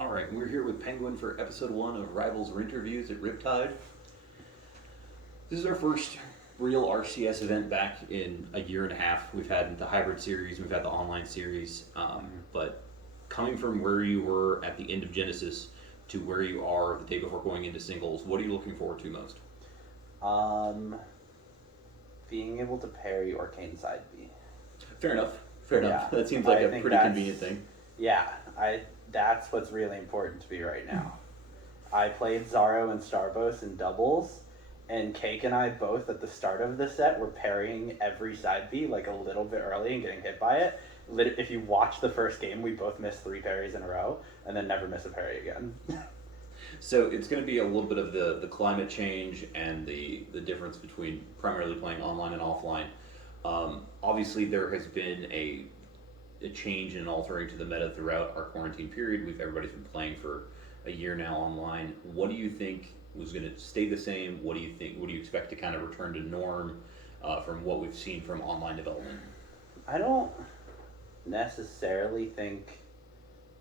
All right, we're here with Penguin for episode 1 of Rivals Rinterviews at Riptide. This is our first real RCS event back in a year and a half. We've had the hybrid series, we've had the online series, but coming from where you were at the end of Genesis to where you are the day before going into singles, what are you looking forward to most? Um, Being able to parry Arcane Side B. Fair enough. Fair enough. Yeah, That seems like I a think pretty that's- convenient thing. Yeah, that's what's really important to me right now. I played Zaro and Starbucks in doubles, and Cake and I both at the start of the set were parrying every side B like a little bit early and getting hit by it. If you watch the first game, we both missed 3 parries in a row and then never miss a parry again. So it's going to be a little bit of the climate change and the difference between primarily playing online and offline. Obviously, there has been a change and altering to the meta throughout our quarantine period. Everybody's been playing for a year now online. What do you think was going to stay the same? What do you think? What do you expect to kind of return to norm from what we've seen from online development? I don't necessarily think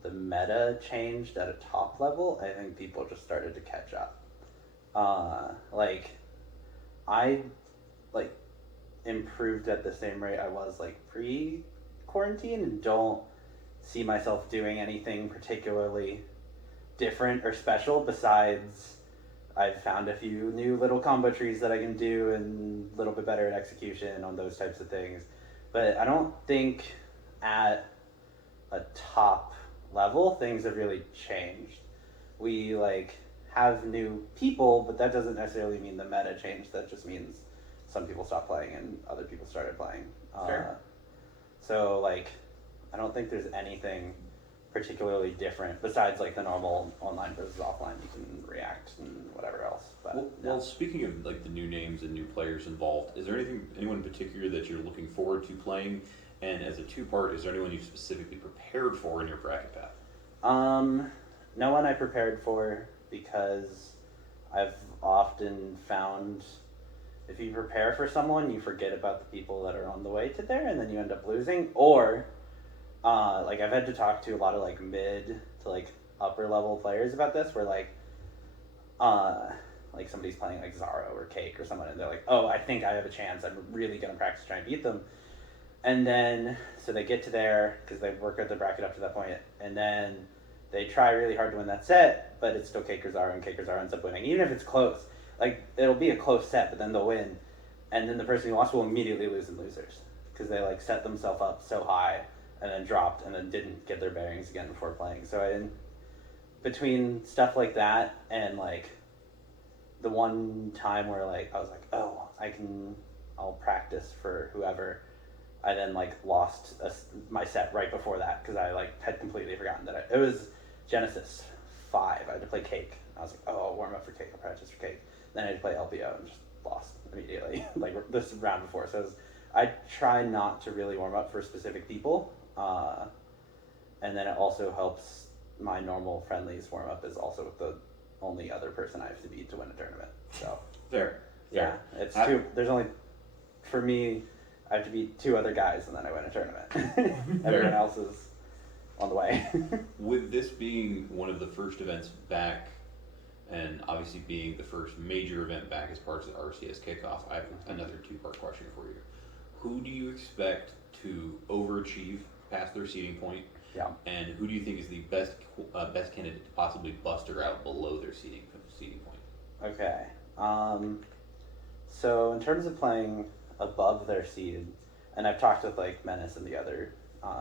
the meta changed at a top level. I think people just started to catch up. I like improved at the same rate I was like pre-quarantine, and don't see myself doing anything particularly different or special besides I've found a few new little combo trees that I can do and a little bit better at execution on those types of things. But I don't think at a top level things have really changed. We have new people, but that doesn't necessarily mean the meta changed. That just means some people stopped playing and other people started playing. Fair. So I don't think there's anything particularly different besides the normal online versus offline. You can react and whatever else. But well, speaking of the new names and new players involved, is there anyone in particular that you're looking forward to playing? And as a two-part, is there anyone you specifically prepared for in your bracket path? No one I prepared for, because I've often found if you prepare for someone, you forget about the people that are on the way to there, and then you end up losing. Or I've had to talk to a lot of mid to upper level players about this, where somebody's playing Zaro or Cake or someone, and they're like, oh, I think I have a chance, I'm really gonna practice trying to beat them. And then so they get to there because they work out the bracket up to that point, and then they try really hard to win that set, but it's still Cake or Zaro, and Cake or Zaro ends up winning, even if it's close. It'll be a close set, but then they'll win, and then the person who lost will immediately lose in losers because they set themselves up so high and then dropped and then didn't get their bearings again before playing. So between stuff like that and the one time where I was oh, I'll practice for whoever, I then lost my set right before that because I had completely forgotten that it was Genesis 5. I had to play Cake. I was oh, I'll warm up for Cake, I'll practice for Cake. Then I had to play LPO and just lost immediately this round before. So I try not to really warm up for specific people, and then it also helps my normal friendlies warm up is also with the only other person I have to beat to win a tournament. So Fair. yeah, it's two. There's only, for me, I have to beat 2 other guys and then I win a tournament. Everyone else is on the way. With this being one of the first events back, and obviously being the first major event back as part of the RCS kickoff, I have another two-part question for you. Who do you expect to overachieve past their seeding point? Yeah. And who do you think is the best candidate to possibly buster out below their seeding point? Okay. So in terms of playing above their seed, and I've talked with Menace and the other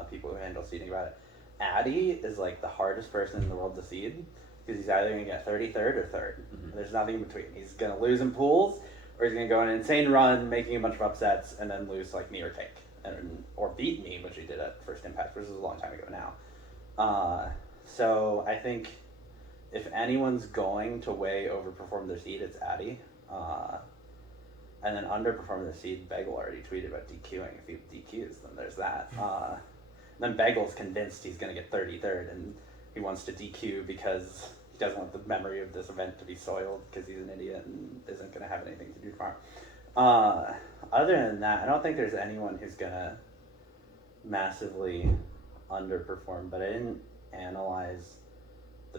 people who handle seeding about it, Addy is the hardest person in the world to seed because he's either going to get 33rd or 3rd. Mm-hmm. There's nothing in between. He's going to lose in pools, or he's going to go on an insane run, making a bunch of upsets, and then lose me or Cake, or beat me, which he did at First Impact, which is a long time ago now. So I think if anyone's going to way overperform their seed, it's Addy. And then underperform their seed, Bagel already tweeted about DQing. If he DQs, then there's that. Then Bagel's convinced he's going to get 33rd, and he wants to DQ because he doesn't want the memory of this event to be soiled because he's an idiot and isn't going to have anything to do tomorrow. Other than that, I don't think there's anyone who's going to massively underperform, but I didn't analyze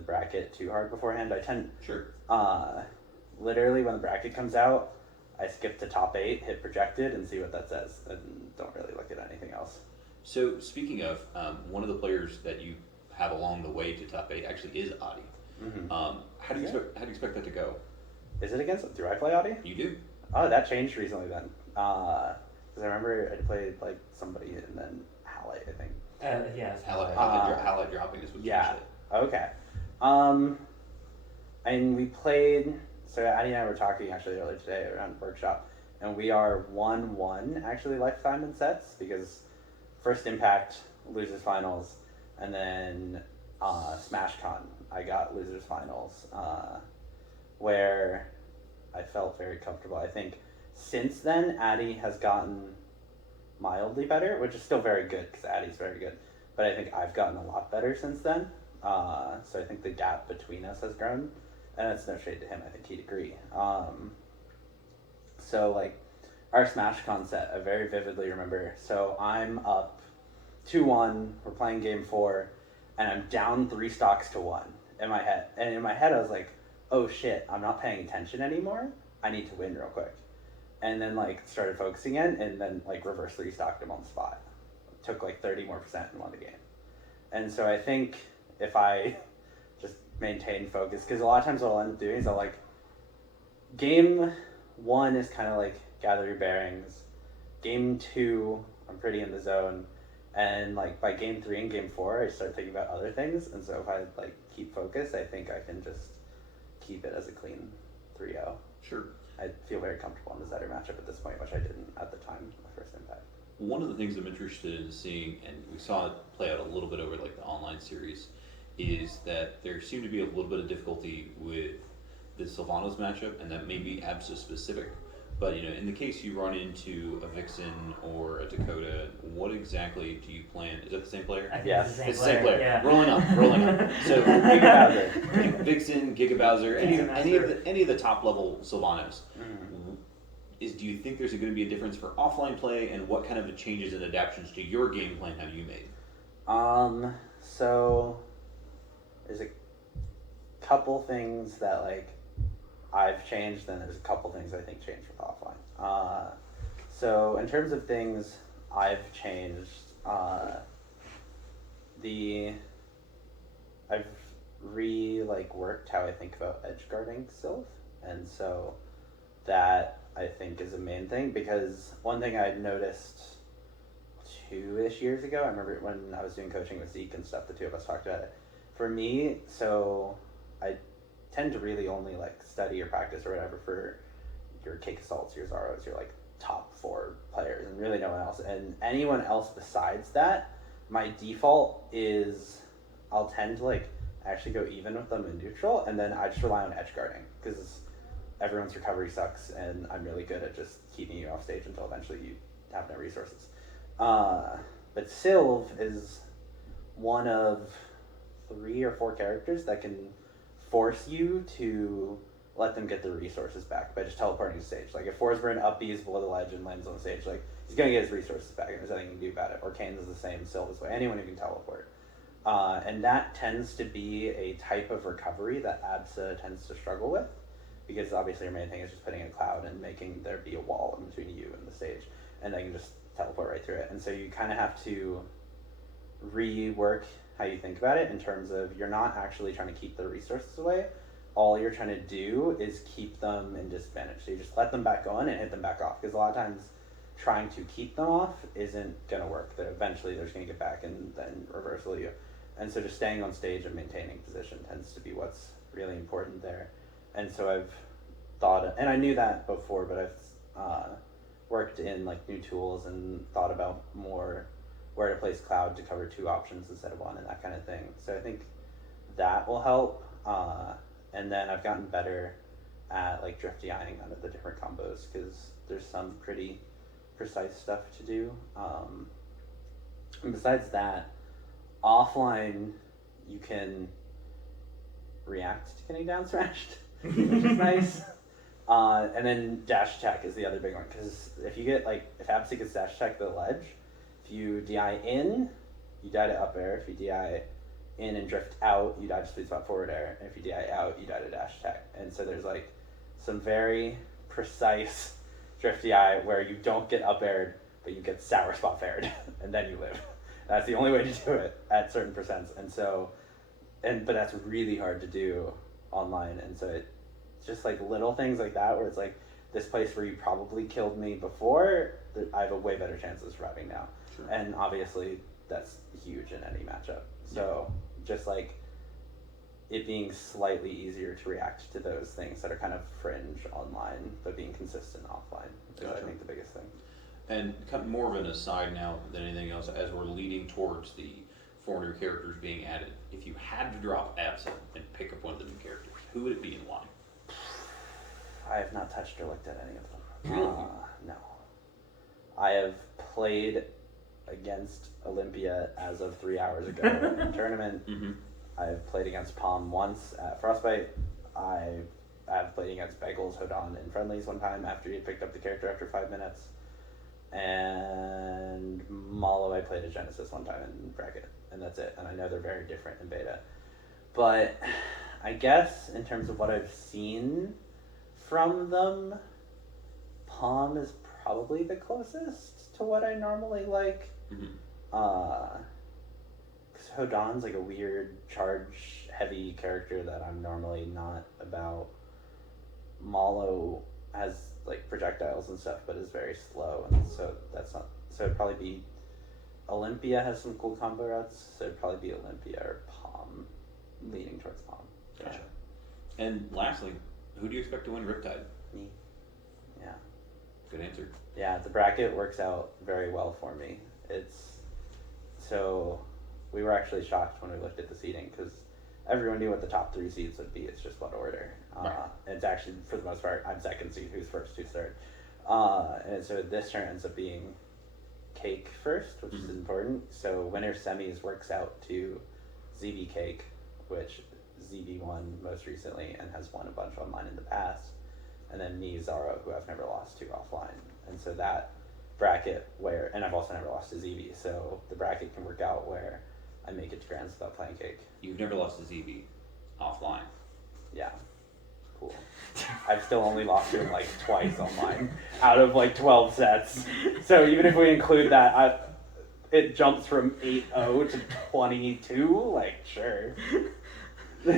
bracket too hard beforehand. I tend, Sure. literally when the bracket comes out, I skip to top 8, hit projected, and see what that says, and don't really look at anything else. So speaking of, one of the players that you have along the way to top 8 actually is Adi. Mm-hmm. How do you expect that to go? Is it against? Do I play Audi? You do. Oh, that changed recently then. Because I remember I played like somebody and then Halite, I think. Yeah, it's Highlight dropping is what Yeah. changed it. Okay. And we played. So Addie and I were talking actually earlier today around workshop, and we are 1-1 actually lifetime in sets because first Impact losers finals, and then SmashCon I got losers finals, where I felt very comfortable. I think since then Addie has gotten mildly better, which is still very good because Addie's very good, but I think I've gotten a lot better since then. So I think the gap between us has grown, and that's no shade to him. I think he'd agree. So like our SmashCon set, I very vividly remember. So I'm up 2-1. We're playing game 4, and I'm down 3 stocks to 1 in my head. And in my head, I was like, "Oh shit, I'm not paying attention anymore. I need to win real quick." And then like started focusing in, and then like reverse 3 stocked him on the spot. Took like 30% more and won the game. And so I think if I just maintain focus, because a lot of times what I'll end up doing is I'll like game 1 is kind of like gather your bearings. Game 2, I'm pretty in the zone. And like by game 3 and game 4, I start thinking about other things. And so if I like keep focus, I think I can just keep it as a clean 3-0. Sure. I feel very comfortable in the Zetter matchup at this point, which I didn't at the time of first Impact. One of the things I'm interested in seeing, and we saw it play out a little bit over like the online series, is that there seemed to be a little bit of difficulty with the Sylvanos matchup, and that may be Absa specific. But you know, in the case you run into a Vixen or a Dakota, what exactly do you plan? Is that the same player? I think Yes. it's the same player. Yeah. Rolling up. So Giga Bowser. Vixen, Giga Bowser, any Master. of the top level Sylvanos. Mm. Do you think there's going to be a difference for offline play, and what kind of changes and adaptations to your game plan have you made? So there's a couple things that like I've changed, then there's a couple things I think changed with offline. So in terms of things I've changed, I've worked how I think about edge guarding Sylph, and so that I think is a main thing, because one thing I'd noticed 2-ish years ago, I remember when I was doing coaching with Zeke and stuff, the two of us talked about it. For me, so I tend to really only like study or practice or whatever for your cake assaults, your Zaros, your like top 4 players, and really no one else. And anyone else besides that, my default is I'll tend to like actually go even with them in neutral, and then I just rely on edge guarding because everyone's recovery sucks, and I'm really good at just keeping you off stage until eventually you have no resources. But Sylv is one of 3 or 4 characters that can force you to let them get the resources back by just teleporting to stage. Like if Forsburn up B's below the ledge and lands on the stage, like he's gonna get his resources back, and there's nothing you can do about it. Or Kane's is the same, Sylv is way. Anyone who can teleport. And that tends to be a type of recovery that Absa tends to struggle with, because obviously your main thing is just putting in a cloud and making there be a wall in between you and the stage, and they can just teleport right through it. And so you kind of have to rework how you think about it in terms of you're not actually trying to keep the resources away. All you're trying to do is keep them in disadvantage. So you just let them back on and hit them back off, because a lot of times trying to keep them off isn't going to work. That eventually they're just going to get back and then reversal you. And so just staying on stage and maintaining position tends to be what's really important there. And so I've thought, and I knew that before, but I've worked in like new tools and thought about more where to place cloud to cover 2 options instead of 1 and that kind of thing. So I think that will help. And then I've gotten better at like drift DIing out of the different combos, because there's some pretty precise stuff to do. And besides that, offline you can react to getting down smashed, which is nice. And then dash attack is the other big one, because if you get like, if Absa gets dash attack the ledge, if you DI in, you die to up air. If you DI in and drift out, you dodge sweet spot forward air, and if you DI out, you die to dash attack. And so there's like some very precise drift DI where you don't get up aired, but you get sour spot faired, and then you live. That's the only way to do it at certain percents. And so, but that's really hard to do online. And so it's just like little things like that where it's like, this place where you probably killed me before, I have a way better chance of surviving now. Sure. And obviously that's huge in any matchup. So just like it being slightly easier to react to those things that are kind of fringe online, but being consistent offline is, Gotcha. I think, the biggest thing. And kind of more of an aside now than anything else, as we're leading towards the 4 new characters being added, if you had to drop Absa and pick up one of the new characters, who would it be and why? I have not touched or looked at any of them. Really? No. I have played against Olympia as of 3 hours ago in a tournament. Mm-hmm. I've played against Palm once at Frostbite. I've played against Bagels Hodan in friendlies one time after he had picked up the character after 5 minutes. And Malo I played at Genesis one time in bracket, and that's it. And I know they're very different in beta. But I guess in terms of what I've seen from them, Palm is probably the closest to what I normally like. Mm-hmm. Because Hodan's like a weird charge heavy character that I'm normally not about. Malo has like projectiles and stuff, but is very slow, and so that's not. So it'd probably be Olympia has some cool combo routes, so it'd probably be Olympia or Palm, leaning towards Palm. Gotcha. And lastly, who do you expect to win Riptide? Me. Yeah. Good answer. Yeah, the bracket works out very well for me. So we were actually shocked when we looked at the seeding because everyone knew what the top 3 seeds would be. It's just what order. Right. And it's actually, for the most part, I'm second seed, who's first, who's third. And so this turn ends up being Cake first, which is important. So winner semis works out to ZB Cake, which ZB won most recently and has won a bunch online in the past. And then me, Zaro, who I've never lost to offline. And so that bracket where, and I've also never lost to ZB, so the bracket can work out where I make it to Grands without playing Cake. You've never lost to ZB offline. Yeah. Cool. I've still only lost to him like twice online out of like 12 sets. So even if we include that, it jumps from 8-0 to 22. Like, sure. All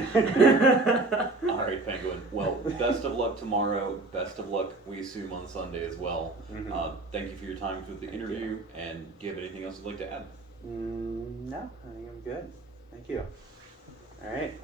right, Penguin. Well, best of luck tomorrow. Best of luck, we assume, on Sunday as well. Mm-hmm. Thank you for your time with the interview. And do you have anything else you'd like to add? No, I think I'm good. Thank you. All right.